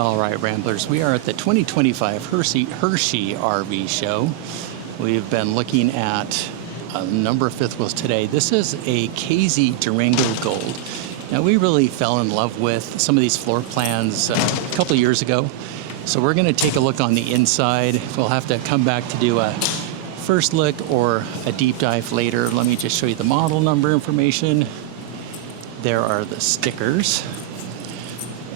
All right, Ramblers, we are at the 2025 Hershey RV Show. We've been looking at a number of fifth wheels today. This is a KZ Durango Gold. Now, we really fell in love with some of these floor plans a couple of years ago. So we're going to take a look on the inside. We'll have to come back to do a first look or a deep dive later. Let me just show you the model number information. There are the stickers.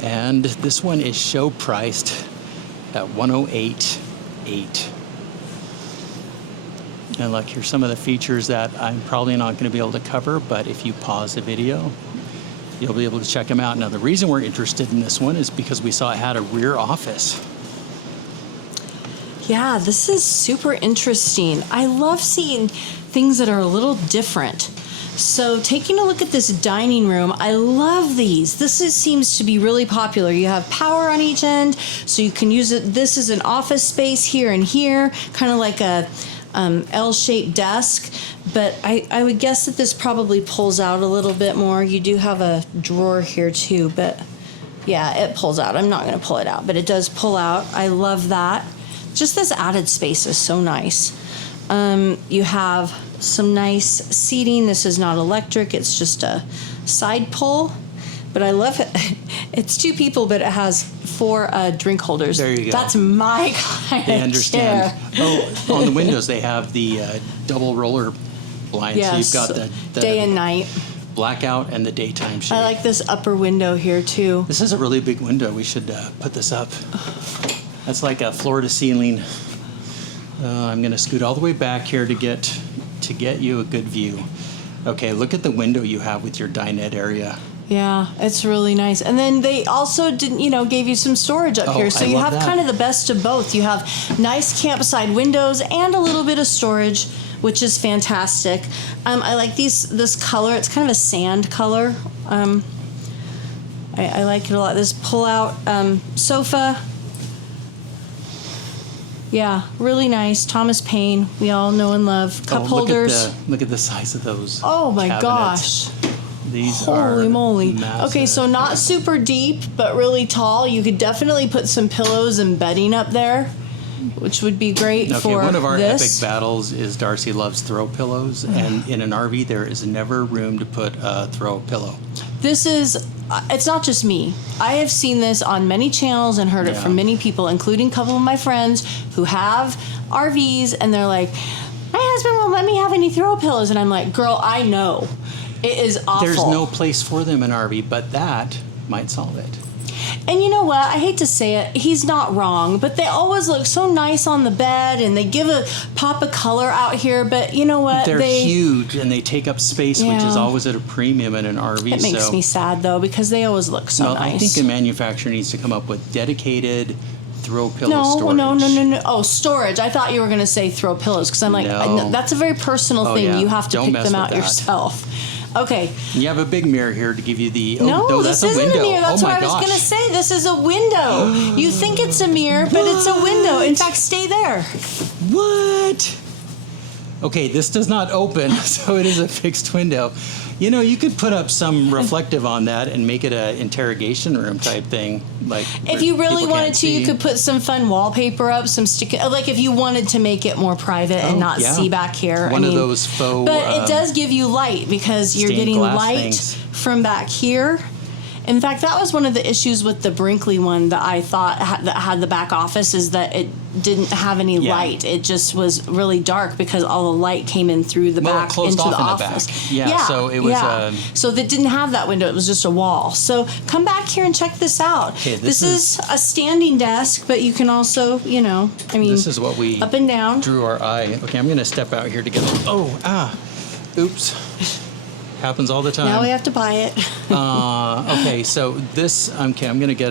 And this one is show priced at $108,800. And look, here's some of the features that I'm probably not going to be able to cover, but if you pause the video, you'll be able to check them out. Now, the reason we're interested in this one is because we saw it had a rear office. Yeah, this is super interesting. I love seeing things that are a little different. So taking a look at this dining room, I love these. Seems to be really popular. You have power on each end, so you can use it. This is an office space here and here, kind of like a L-shaped desk. But I would guess that this probably pulls out a little bit more. You do have a drawer here too, but yeah, it pulls out. I'm not going to pull it out, but it does pull out. I love that. Just this added space is so nice. You have some nice seating. This is not electric, it's just a side pull, but I love it. It's two people, but it has 4 drink holders. There you go. That's my kind They of understand. chair. Oh, on the windows they have the double roller blinds. Yes, So you've got the day and night blackout and the daytime shade. I like this upper window here too. This is a really big window. We should put this up. That's like a floor to ceiling. I'm going to scoot all the way back here to get you a good view. Okay, look at the window you have with your dinette area. Yeah, it's really nice. And then they also gave you some storage up here. So you have kind of the best of both. You have nice campsite windows and a little bit of storage, which is fantastic. I like this color. It's kind of a sand color. I like it a lot. This pull-out sofa. Yeah, really nice. Thomas Paine, we all know and love. Cup holders. Look at the size of those. Oh my cabinets. gosh. These Holy are moly. massive. Okay, so not super deep, but really tall. You could definitely put some pillows and bedding up there, which would be great for this. Okay, one of our epic battles is Darcy loves throw pillows, and in an RV there is never room to put a throw pillow. It's not just me. I have seen this on many channels and heard it from many people, including a couple of my friends who have RVs, and they're like, my husband won't let me have any throw pillows. And I'm like, girl, I know. It is awful. There's no place for them in RV, but that might solve it. And you know what? I hate to say it. He's not wrong, but they always look so nice on the bed, and they give a pop of color out here. But you know what? They're huge, and they take up space, which is always at a premium in an RV. It makes me sad, though, because they always look so nice. I think the manufacturer needs to come up with dedicated throw pillow storage. No. Oh, storage. I thought you were going to say throw pillows, because I'm like, that's a very personal thing. Yeah. You have to pick them out yourself. Okay. You have a big mirror here to give you the... this isn't a mirror. That's what I was going to say. This is a window. You think it's a mirror, but it's a window. In fact, stay there. What? Okay, this does not open, so it is a fixed window. You know, you could put up some reflective on that and make it an interrogation room type thing. Like, if you really wanted to, you could put some fun wallpaper up, some sticky. Like if you wanted to make it more private and not see back here. One of those faux. But it does give you light because you're getting light from back here. In fact, that was one of the issues with the Brinkley one that I thought that had the back office, is that it didn't have any light. It just was really dark because all the light came in through the back into the office. So it was. So that didn't have that window. It was just a wall. So come back here and check this out. Okay, this is a standing desk, but you can also, this is what we up and down. Drew our eye. Okay, I'm going to step out here to get. Oops. Happens all the time. Now we have to buy it. Okay, so this, I'm going to get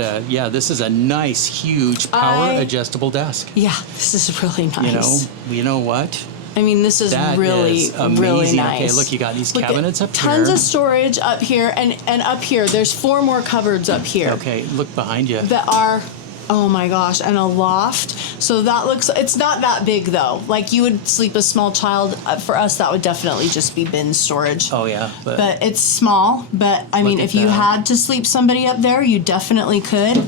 this is a nice, huge, power adjustable desk. Yeah, this is really nice. You know what? I mean, this is really nice. Okay, look, you got these cabinets up here. Tons of storage up here, and up here, there's 4 more cupboards up here. Okay, look behind you. That are... Oh my gosh, and a loft. So that looks, it's not that big though. Like you would sleep a small child. For us, that would definitely just be bin storage. Oh yeah. But it's small. But I mean, if you had to sleep somebody up there, you definitely could.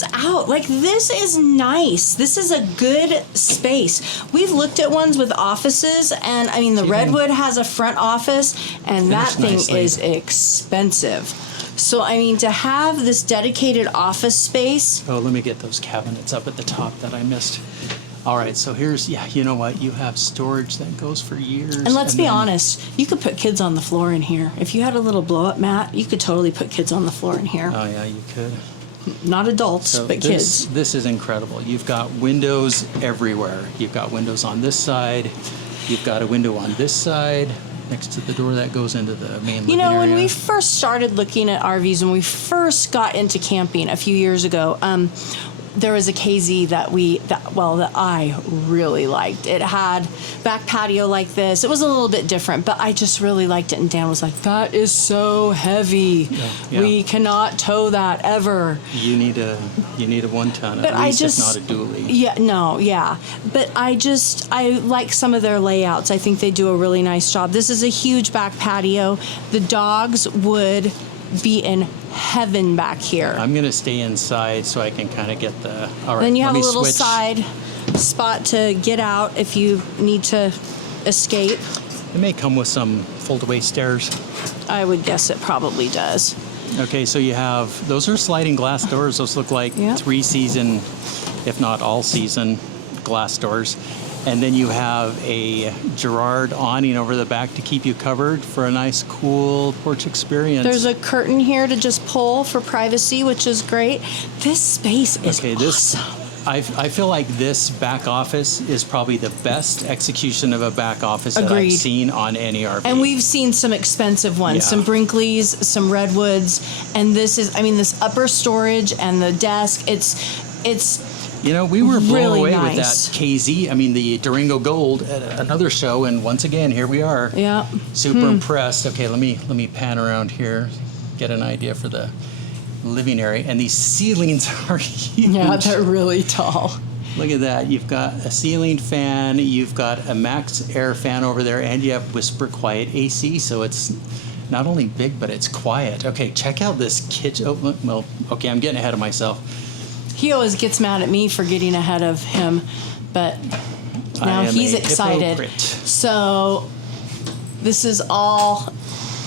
this out. Like, this is nice. This is a good space. We've looked at ones with offices, and I mean, the Redwood has a front office, and that thing is expensive. So, I mean, to have this dedicated office space. Oh, let me get those cabinets up at the top that I missed. All right, so here's, you know what? You have storage that goes for years. And let's be honest, you could put kids on the floor in here. If you had a little blow-up mat, you could totally put kids on the floor in here. Oh, yeah, you could. Not adults, but kids. This is incredible. You've got windows everywhere. You've got windows on this side. You've got a window on this side next to the door that goes into the main living area. When we first started looking at RVs, when we first got into camping a few years ago, there was a KZ that I really liked. It had back patio like this. It was a little bit different, but I just really liked it. And Dan was like, "That is so heavy. Yeah. We cannot tow that ever." You need a 1 ton, but at least, if not a dually. Yeah. But I like some of their layouts. I think they do a really nice job. This is a huge back patio. The dogs would be in heaven back here. I'm going to stay inside so I can kind of get the... All right, then you have a little switch. side spot to get out if you need to escape. It may come with some fold-away stairs. I would guess it probably does. Okay, so you have... Those are sliding glass doors. Those look like 3-season, if not all-season, glass doors. And then you have a Girard awning over the back to keep you covered for a nice, cool porch experience. There's a curtain here to just pull for privacy, which is great. This space is awesome. I feel like this back office is probably the best execution of a back office that I've seen on any RV. And we've seen some expensive ones, some Brinkleys, some Redwoods, and this upper storage and the desk. It's You know, we were blown really away nice. with that KZ, the Durango Gold at another show, and once again, here we are. Yeah. Super impressed. Okay, let me pan around here, get an idea for the living area. And these ceilings are huge. Yeah, they're really tall. Look at that. You've got a ceiling fan, you've got a max air fan over there, and you have whisper quiet AC, so it's not only big, but it's quiet. Okay, check out this kitchen. Oh, well, okay, I'm getting ahead of myself. He always gets mad at me for getting ahead of him, but now he's excited. Hypocrite. So this is all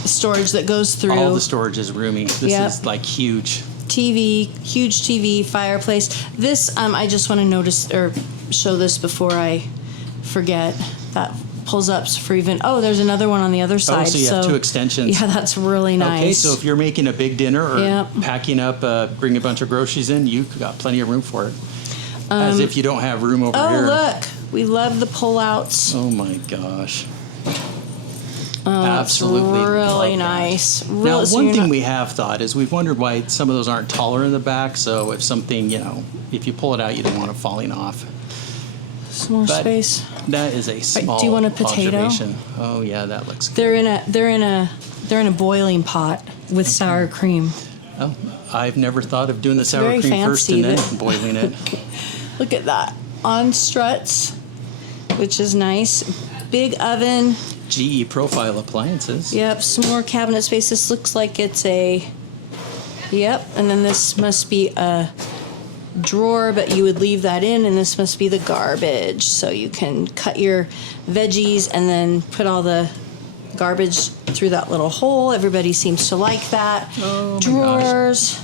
storage that goes through. All the storage is roomy. This is like huge. Huge TV, fireplace. This, I just want to notice or show this before I forget. That pulls up for even. Oh, there's another one on the other side. Oh, so you have 2 extensions. Yeah, that's really nice. Okay, so if you're making a big dinner or packing up, bringing a bunch of groceries in, you've got plenty of room for it. As if you don't have room over here. Oh, look. We love the pull-outs. Oh, my gosh. Oh, absolutely really nice. Now, one thing we have thought is we've wondered why some of those aren't taller in the back. So if something, if you pull it out, you don't want it falling off. Some more space. That is a small do you want a potato? observation. Oh yeah, that looks good. They're in a boiling pot with sour cream. Oh, I've never thought of doing the sour very cream first and fancy then boiling it. Look at that. On struts, which is nice. Big oven. GE Profile appliances. Yep, some more cabinet space. This looks like it's a... Yep, and then this must be a drawer, but you would leave that in, and this must be the garbage. So you can cut your veggies and then put all the garbage through that little hole. Everybody seems to like that. Oh, drawers.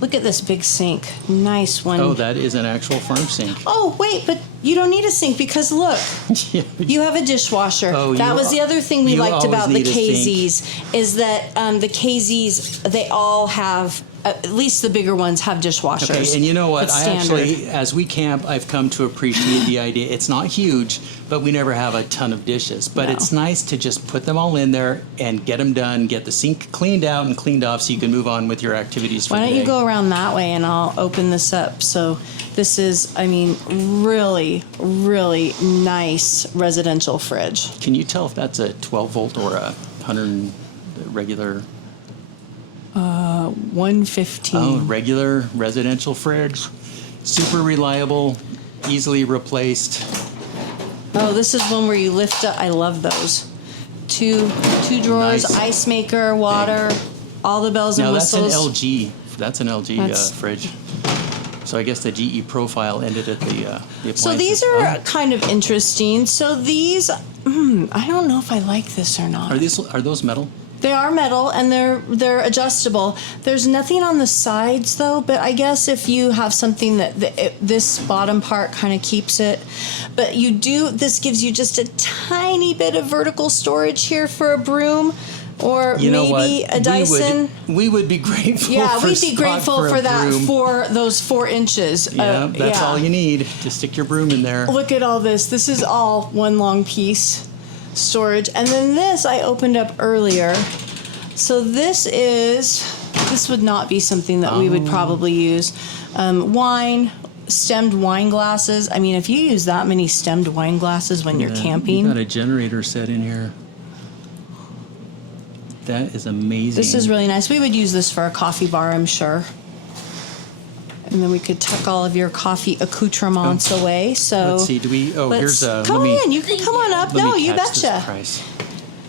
Look at this big sink. Nice one. Oh, that is an actual farm sink. Oh, wait, but you don't need a sink because look, Yeah. you have a dishwasher. Oh, that was the other thing we liked about the need a KZs is that the KZs, they all have, at least the bigger ones have dishwashers. Okay, and you know what? It's I standard. actually, as we camp, I've come to appreciate the idea. It's not huge, but we never have a ton of dishes. But No. it's nice to just put them all in there and get them done, get the sink cleaned out and cleaned off so you can move on with your activities for Why the don't day. you go around that way and I'll open this up. So this is, I mean, really, really nice residential fridge. Can you tell if that's a 12 volt or a 100 regular? 115. Oh, regular residential fridge. Super reliable, easily replaced. Oh, this is one where you lift up. I love those. Two drawers, Nice. ice maker, water. all the bells Now and that's an whistles. LG. That's an LG That's- fridge. So I guess the GE profile ended at the appliances. So these are kind of interesting. So these, I don't know if I like this or not. Are those metal? They are metal and they're adjustable. There's nothing on the sides though, but I guess if you have something this bottom part kind of keeps it. But this gives you just a tiny bit of vertical storage here for a broom. Or maybe a Dyson. We would be grateful. Yeah, for we'd be grateful for that broom. for those 4 inches. Yeah, that's all you need to stick your broom in there. Look at all this. This is all one long piece storage. And then this I opened up earlier. So this would not be something that we would probably use. Stemmed wine glasses. I mean, if you use that many stemmed wine glasses when you're camping. You got a generator set in here. That is amazing. This is really nice. We would use this for a coffee bar, I'm sure. And then we could tuck all of your coffee accoutrements away. So let's see. Here's a. Come in. You can come on up. No, you betcha.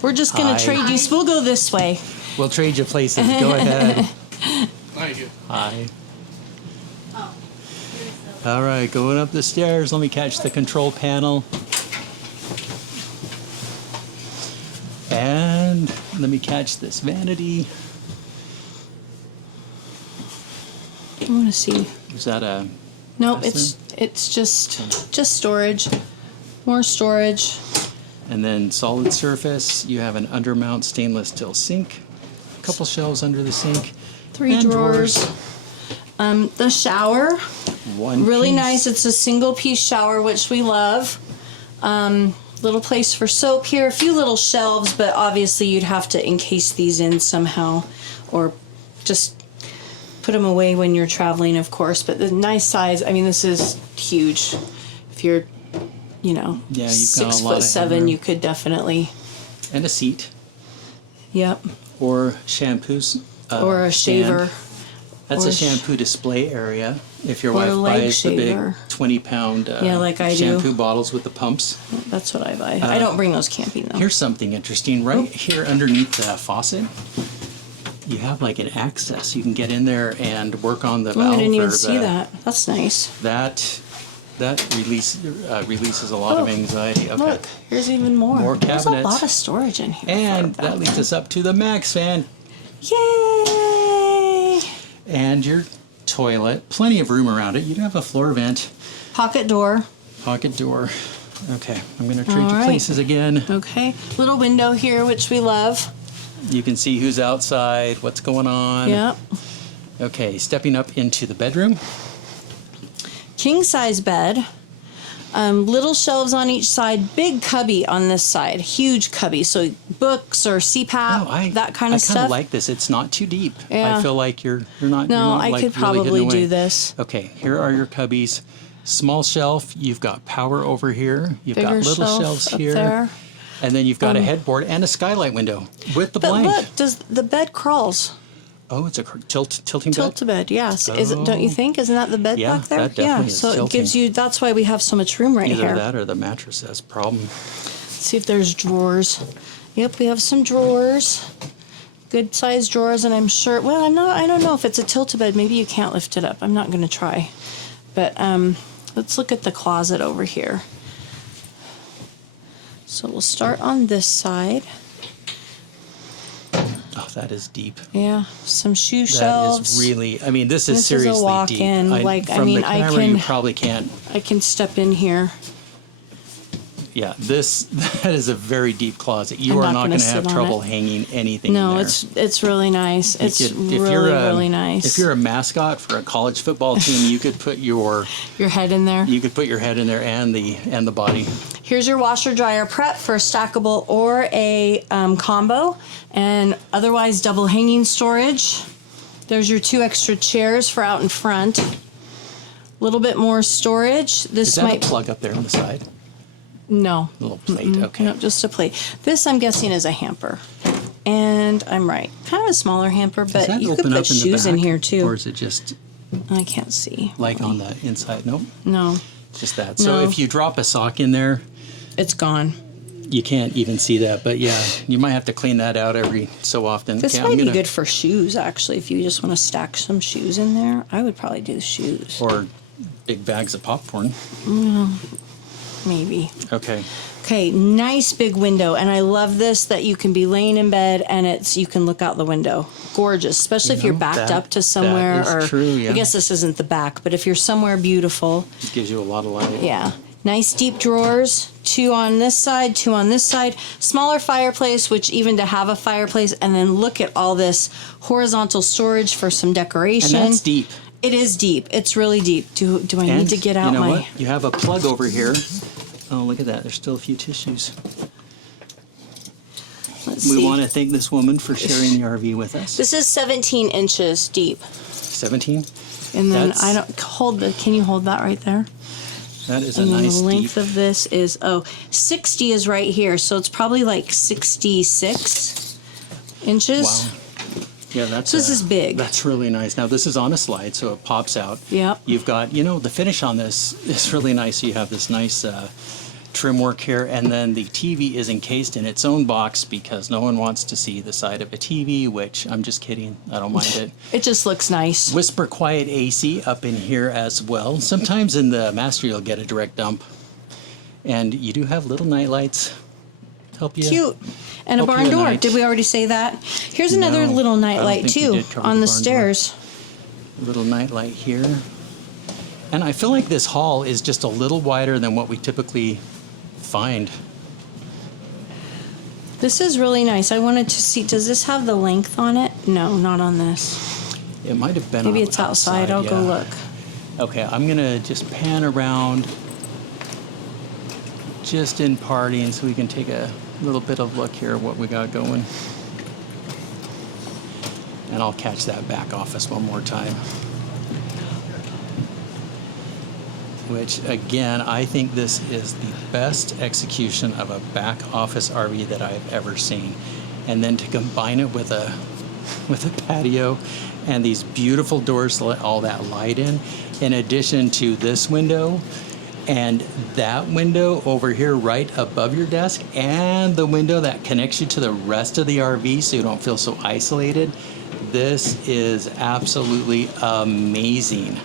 We're just gonna trade you. We'll go this way. We'll trade you places. Go ahead. Thank you. Hi. All right, going up the stairs. Let me catch the control panel. And let me catch this vanity. I want to see. Is that a? Nope, bathroom? it's just storage, more storage. And then solid surface. You have an undermount stainless steel sink. A couple shelves under the sink. 3 and drawers. The shower, One really piece. nice. It's a single piece shower, which we love. Little place for soap here, a few little shelves, but obviously you'd have to encase these in somehow or just put them away when you're traveling, of course. But the nice size, I mean, this is huge. If you're, Yeah, you've got a 6'7", lot of headroom. you could definitely, And a seat. yep, Or shampoos. or a stand. shaver. That's or a sh- shampoo display area. If your or a wife leg buys the shaver. big 20-pound Yeah, like I do. shampoo bottles with the pumps. That's what I buy. I don't bring those camping though. Here's something interesting. Right here underneath the faucet, you have like an access. You can get in there and work on the Oh, valve. I didn't even or see that. That's nice. That releases a lot of Oh, anxiety. Okay. Look, here's even more. More There's a cabinets. lot of storage in here. And for a that leads us up to the Max fan Yay! and your toilet. Plenty of room around it. You do have a floor vent, Pocket door. pocket door. Okay, I'm going to trade All you right. places again. Okay. Little window here, which we love. You can see who's outside, what's going on. Yep. Okay, stepping up into the bedroom. King size bed. Little shelves on each side. Big cubby on this side. Huge cubby. So books or CPAP, that kind of I stuff. kind of like this. It's not too deep. Yeah. I feel like you're not. No, you're not, I like, could really probably hidden away. do this. Okay, here are your cubbies. Small shelf. You've got power over here. You've got Bigger little shelf shelves up here. there. And then you've got a headboard and a skylight window with the But blank. look, does the bed crawls? Oh, it's a tilting Tilt bed. to bed, yes. Is it? Don't you think? Isn't that the bed Yeah, back there? that definitely is So it tilting. gives you. That's why we have so much room right Either here. that or the mattress has a problem. See if there's drawers. Yep, we have some drawers. Good sized drawers, and I'm sure. Well, I don't know if it's a tilt-a-bed. Maybe you can't lift it up. I'm not going to try. But let's look at the closet over here. So we'll start on this side. Oh, that is deep. Yeah, some shoe That shelves. is really. I mean, this is This is a seriously deep. walk-in, like, I from mean, the I camera, you can- probably can't. I can step in here. Yeah, that is a very deep closet. You I'm are not not gonna going to sit have on trouble it. hanging anything No, in there. it's really nice. It's If really really nice. If you're a mascot for a college football team, you could put your head in there. head in there and the body. Here's your washer dryer prep for a stackable or a combo, and otherwise double hanging storage. There's your 2 extra chairs for out in front. A little bit more storage. This Is that might a plug up there on the side? no. A little plate. Okay. No, just a plate. This I'm guessing is a hamper. And I'm right. Kind of a smaller hamper, Does but that you could open put up in the shoes in back, here or too. is it just I can't see. like on the inside? Nope. No, Just that. So No. if you drop a sock in there, it's gone. you can't even see that, but yeah, you might have to clean that out every so often. This Okay, might be good for shoes, actually. If you just want to stack some shoes in there, I would probably do the shoes. Or big bags of popcorn. Maybe. Okay. Okay, nice big window, and I love this that you can be laying in bed and you can look out the window. Gorgeous, especially if you're backed up to somewhere. That is true, yeah. I guess this isn't the back, but if you're somewhere beautiful. It gives you a lot of light. Yeah. Nice deep drawers, 2 on this side, 2 on this side. Smaller fireplace, which even to have a fireplace, and then look at all this horizontal storage for some decoration. And that's deep. It is deep. It's really deep. Do I need to get out you know my... what? You have a plug over here. Oh, look at that. There's still a few tissues. Let's see. We want to thank this woman for sharing the RV with us. This is 17 inches deep. 17? And then That's- I don't hold the... Can you hold that right there? That is And a then nice the length deep. of this is 60 is right here, so it's probably like 66 inches. Wow. Yeah, that's So this is big. That's really nice. Now this is on a slide, so it pops out. Yep. You've got, the finish on this is really nice. You have this nice trim work here, and then the TV is encased in its own box because no one wants to see the side of a TV, which I'm just kidding. I don't mind it. It just looks nice. Whisper Quiet AC up in here as well. Sometimes in the master you'll get a direct dump. And you do have little night lights. Help you. Cute. And a Help barn you at door. night. Did we already say that? Here's another No, little I night don't light think we too did cover on the the barn door. stairs. Little night light here. And I feel like this hall is just a little wider than what we typically find. This is really nice. I wanted to see, does this have the length on it? No, not on this. It might have been Maybe on it's outside. I'll go yeah. look. Okay, I'm gonna just pan around just in parting so we can take a little bit of look here at what we got going. And I'll catch that back office one more time. Which again, I think this is the best execution of a back office RV that I've ever seen. And then to combine it with a patio and these beautiful doors to let all that light in addition to this window and that window over here right above your desk, and the window that connects you to the rest of the RV so you don't feel so isolated. This is absolutely amazing.